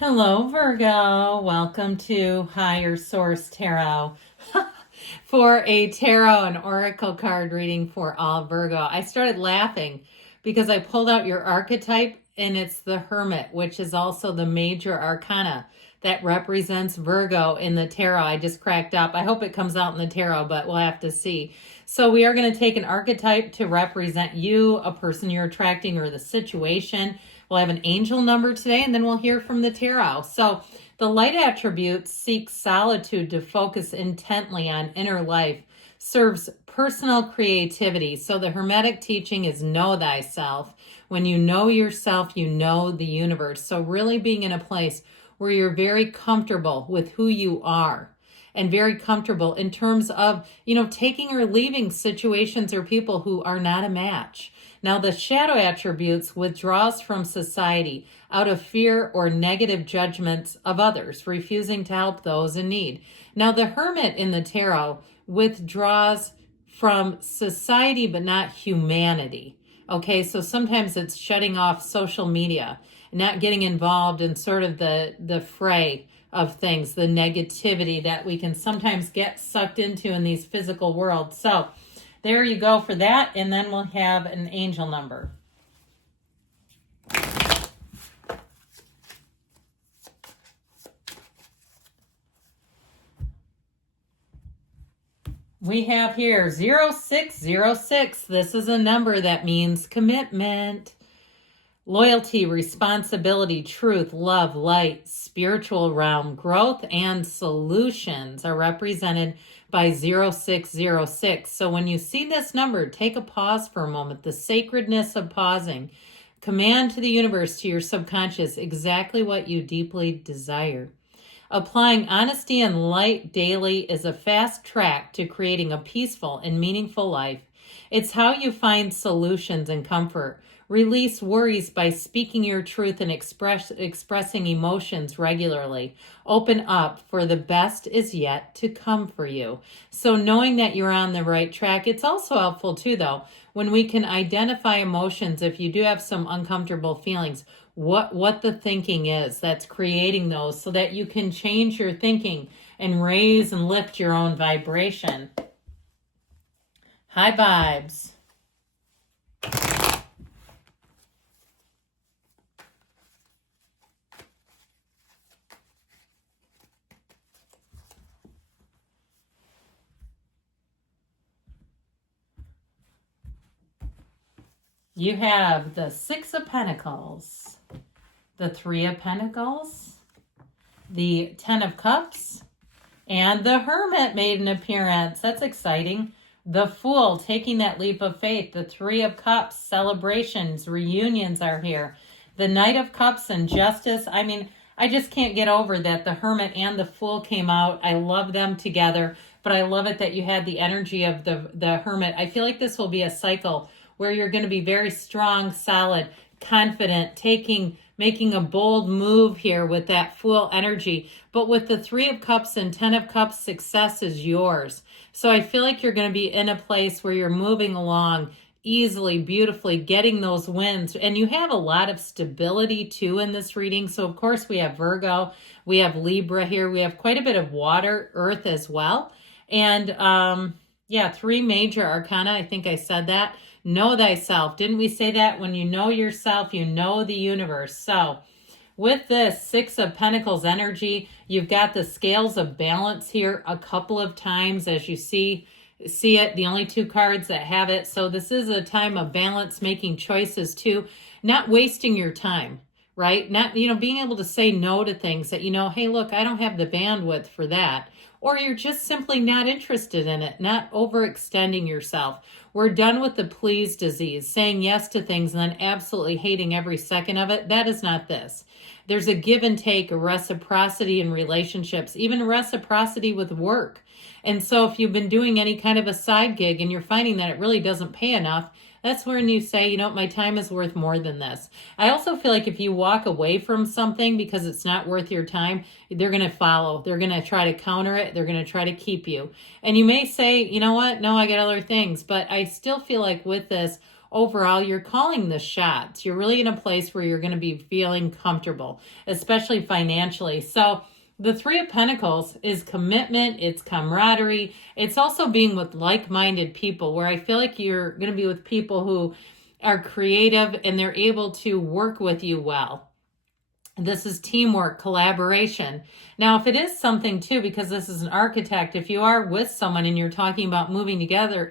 Hello, Virgo. Welcome to Higher Source Tarot for a tarot and oracle card reading for all Virgo. I started laughing because I pulled out your archetype and it's the Hermit, which is also the major arcana that represents Virgo in the tarot. I just cracked up. I hope it comes out in the tarot, but we'll have to see. So we are going to take an archetype to represent you, a person you're attracting, or the situation. We'll have an angel number today, and then we'll hear from the tarot. So the light attribute seeks solitude to focus intently on inner life, serves personal creativity. So the Hermetic teaching is know thyself. When you know yourself, you know the universe. So really being in a place where you're very comfortable with who you are and very comfortable in terms of, taking or leaving situations or people who are not a match. Now, the shadow attributes withdraws from society out of fear or negative judgments of others, refusing to help those in need. Now, the Hermit in the tarot withdraws from society but not humanity. Okay, so sometimes it's shutting off social media, not getting involved in sort of the fray of things, the negativity that we can sometimes get sucked into in these physical worlds. So there you go for that, and then we'll have an angel number. We have here 0606. This is a number that means commitment, loyalty, responsibility, truth, love, light, spiritual realm, growth, and solutions are represented by 0606. So when you see this number, take a pause for a moment. The sacredness of pausing. Command to the universe, to your subconscious, exactly what you deeply desire. Applying honesty and light daily is a fast track to creating a peaceful and meaningful life. It's how you find solutions and comfort. Release worries by speaking your truth and expressing emotions regularly. Open up, for the best is yet to come for you. So knowing that you're on the right track, it's also helpful too, though, when we can identify emotions. If you do have some uncomfortable feelings, what the thinking is that's creating those, so that you can change your thinking and raise and lift your own vibration. High vibes. You have the Six of Pentacles, the Three of Pentacles, the Ten of Cups, and the Hermit made an appearance. That's exciting. The Fool taking that leap of faith. The Three of Cups, celebrations, reunions are here. The Knight of Cups and Justice. I mean, I just can't get over that the Hermit and the Fool came out. I love them together, but I love it that you had the energy of the Hermit. I feel like this will be a cycle where you're going to be very strong, solid, confident, making a bold move here with that Fool energy. But with the Three of Cups and Ten of Cups, success is yours. So I feel like you're going to be in a place where you're moving along easily, beautifully, getting those wins. And you have a lot of stability too in this reading. So of course we have Virgo, we have Libra here, we have quite a bit of water, earth as well. And three major arcana. I think I said that. Know thyself. Didn't we say that? When you know yourself, you know the universe. So with this Six of Pentacles energy, you've got the scales of balance here a couple of times as you see it, the only two cards that have it. So this is a time of balance, making choices too, not wasting your time, right? Not, being able to say no to things that, hey, look, I don't have the bandwidth for that. Or you're just simply not interested in it, not overextending yourself. We're done with the please disease, saying yes to things and then absolutely hating every second of it. That is not this. There's a give and take, a reciprocity in relationships, even a reciprocity with work. And so if you've been doing any kind of a side gig and you're finding that it really doesn't pay enough, that's when you say, my time is worth more than this. I also feel like if you walk away from something because it's not worth your time, they're going to follow. They're going to try to counter it. They're going to try to keep you. And you may say, you know what? No, I got other things. But I still feel like with this, overall, you're calling the shots. You're really in a place where you're going to be feeling comfortable, especially financially. So the Three of Pentacles is commitment, it's camaraderie, it's also being with like-minded people, where I feel like you're going to be with people who are creative and they're able to work with you well. This is teamwork, collaboration. Now, if it is something too, because this is an architect, if you are with someone and you're talking about moving together,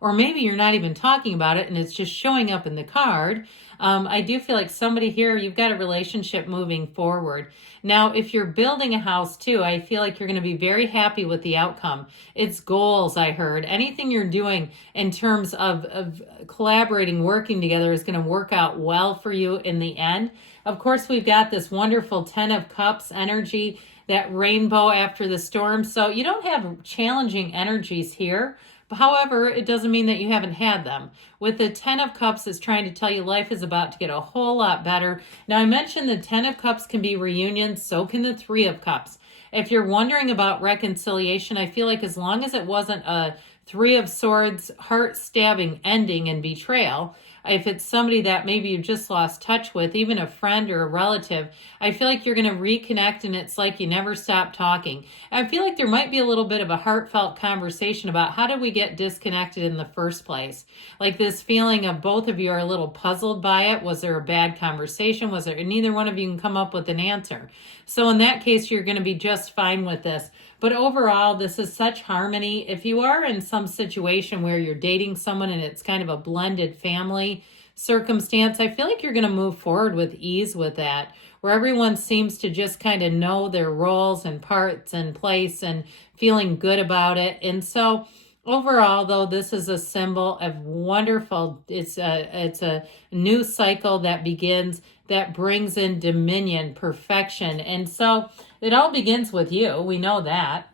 or maybe you're not even talking about it and it's just showing up in the card, I do feel like somebody here, you've got a relationship moving forward. Now, if you're building a house too, I feel like you're going to be very happy with the outcome. It's goals, I heard. Anything you're doing in terms of collaborating, working together is going to work out well for you in the end. Of course, we've got this wonderful 10 of Cups energy, that rainbow after the storm. So you don't have challenging energies here. However, it doesn't mean that you haven't had them. With the 10 of Cups, it's trying to tell you life is about to get a whole lot better. Now, I mentioned the 10 of Cups can be reunions, so can the 3 of Cups. If you're wondering about reconciliation, I feel like as long as it wasn't a 3 of Swords, heart-stabbing ending and betrayal, if it's somebody that maybe you just lost touch with, even a friend or a relative, I feel like you're going to reconnect and it's like you never stopped talking. I feel like there might be a little bit of a heartfelt conversation about how did we get disconnected in the first place? Like this feeling of both of you are a little puzzled by it. Was there a bad conversation? Was there? And neither one of you can come up with an answer. So in that case, you're going to be just fine with this. But overall, this is such harmony. If you are in some situation where you're dating someone and it's kind of a blended family circumstance, I feel like you're going to move forward with ease with that, where everyone seems to just kind of know their roles and parts and place and feeling good about it. And so overall, though, this is a symbol of wonderful, it's a new cycle that begins, that brings in dominion, perfection. And so it all begins with you. We know that.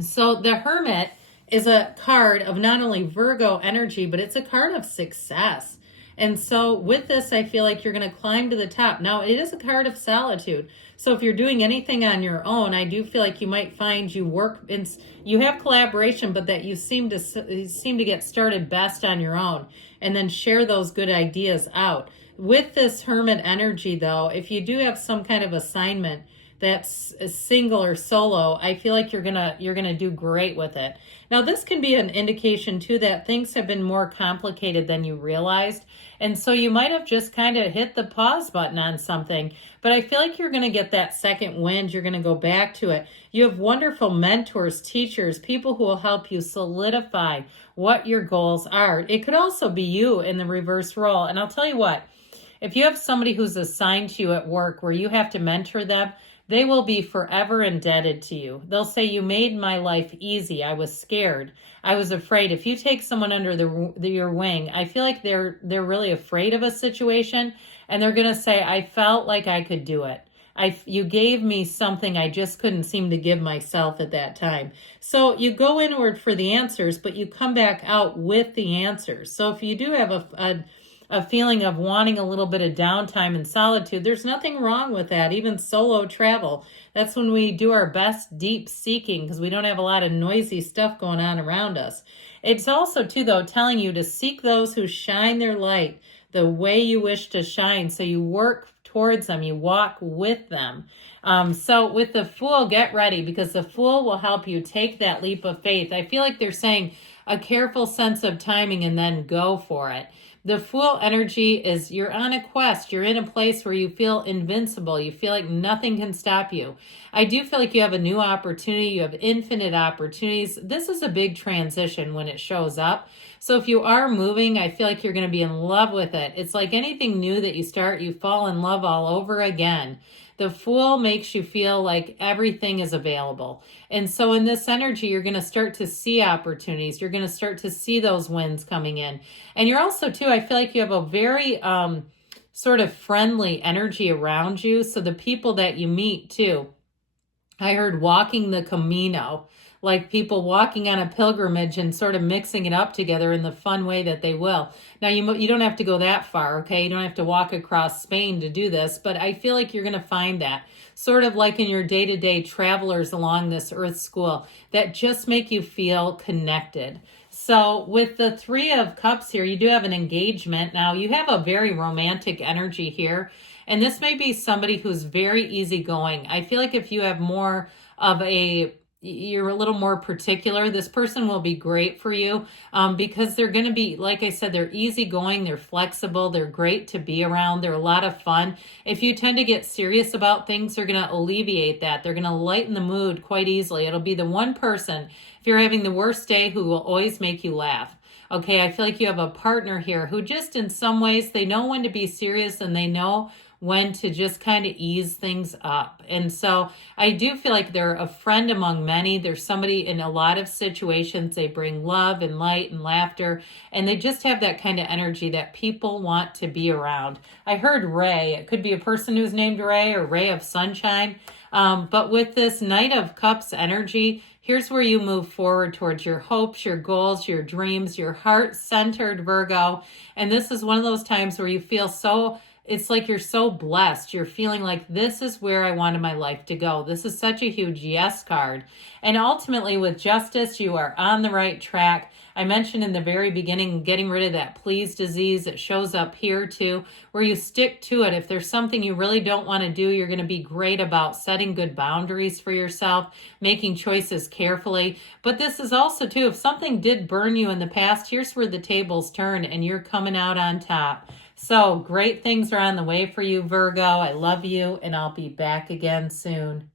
So the Hermit is a card of not only Virgo energy, but it's a card of success. And so with this, I feel like you're going to climb to the top. Now, it is a card of solitude. So if you're doing anything on your own, I do feel like you might find you have collaboration, but that you seem to get started best on your own and then share those good ideas out. With this Hermit energy, though, if you do have some kind of assignment that's single or solo, I feel like you're gonna do great with it. Now, this can be an indication too that things have been more complicated than you realized, and so you might have just kind of hit the pause button on something. But I feel like you're gonna get that second wind. You're gonna go back to it. You have wonderful mentors, teachers, people who will help you solidify what your goals are. It could also be you in the reverse role, and I'll tell you what. If you have somebody who's assigned to you at work where you have to mentor them, they will be forever indebted to you. They'll say, you made my life easy. I was scared. I was afraid. If you take someone under your wing, I feel like they're really afraid of a situation, and they're going to say, I felt like I could do it. You gave me something I just couldn't seem to give myself at that time. So you go inward for the answers, but you come back out with the answers. So if you do have a feeling of wanting a little bit of downtime and solitude, there's nothing wrong with that. Even solo travel, that's when we do our best deep seeking, because we don't have a lot of noisy stuff going on around us. It's also too, though, telling you to seek those who shine their light the way you wish to shine. So you work towards them, you walk with them. So with the Fool, get ready, because the Fool will help you take that leap of faith. I feel like they're saying a careful sense of timing and then go for it. The Fool energy is you're on a quest. You're in a place where you feel invincible. You feel like nothing can stop you. I do feel like you have a new opportunity. You have infinite opportunities. This is a big transition when it shows up. So if you are moving, I feel like you're going to be in love with it. It's like anything new that you start, you fall in love all over again. The Fool makes you feel like everything is available. And so in this energy, you're going to start to see opportunities. You're going to start to see those wins coming in. And you're also, too, I feel like you have a very sort of friendly energy around you. So the people that you meet, too, I heard walking the Camino, like people walking on a pilgrimage and sort of mixing it up together in the fun way that they will. Now, you don't have to go that far, okay? You don't have to walk across Spain to do this, but I feel like you're going to find that sort of like in your day-to-day travelers along this earth school that just make you feel connected. So with the Three of Cups here, you do have an engagement. Now, you have a very romantic energy here, and this may be somebody who's very easygoing. I feel like if you have more of you're a little more particular, this person will be great for you because they're going to be, like I said, they're easygoing, they're flexible, they're great to be around, they're a lot of fun. If you tend to get serious about things, they're going to alleviate that. They're going to lighten the mood quite easily. It'll be the one person, if you're having the worst day, who will always make you laugh. Okay, I feel like you have a partner here who just in some ways, they know when to be serious and they know when to just kind of ease things up. And so I do feel like they're a friend among many. There's somebody in a lot of situations, they bring love and light and laughter, and they just have that kind of energy that people want to be around. I heard Ray. It could be a person who's named Ray or Ray of Sunshine. But with this Knight of Cups energy, here's where you move forward towards your hopes, your goals, your dreams, your heart-centered Virgo. And this is one of those times where you feel it's like you're so blessed. You're feeling like this is where I wanted my life to go. This is such a huge yes card. And ultimately with Justice, you are on the right track. I mentioned in the very beginning, getting rid of that please disease. It shows up here too, where you stick to it. If there's something you really don't want to do, you're going to be great about setting good boundaries for yourself, making choices carefully. But this is also too, if something did burn you in the past, here's where the tables turn and you're coming out on top. So great things are on the way for you, Virgo. I love you, and I'll be back again soon.